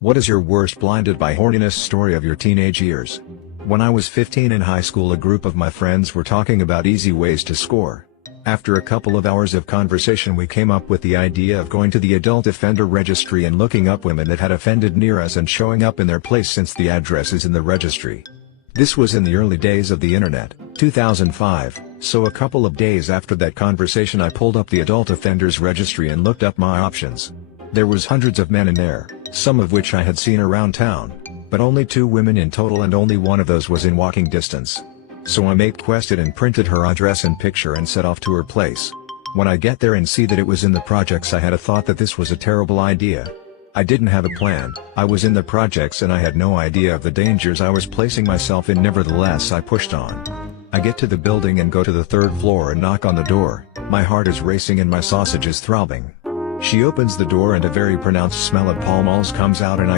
What is your worst blinded by horniness story of your teenage years? When I was 15 in high school, a group of my friends were talking about easy ways to score. After a couple of hours of conversation, we came up with the idea of going to the adult offender registry and looking up women that had offended near us and showing up in their place since the address is in the registry. This was in the early days of the internet, 2005, so a couple of days after that conversation I pulled up the adult offenders registry and looked up my options. There was hundreds of men in there, some of which I had seen around town, but only 2 women in total, and only one of those was in walking distance. So I MapQuested and printed her address and picture and set off to her place. When I get there and see that it was in the projects, I had a thought that this was a terrible idea. I didn't have a plan, I was in the projects and I had no idea of the dangers I was placing myself in. Nevertheless, I pushed on. I get to the building and go to the 3rd floor and knock on the door. My heart is racing and my sausage is throbbing. She opens the door and a very pronounced smell of Pall Malls comes out, and I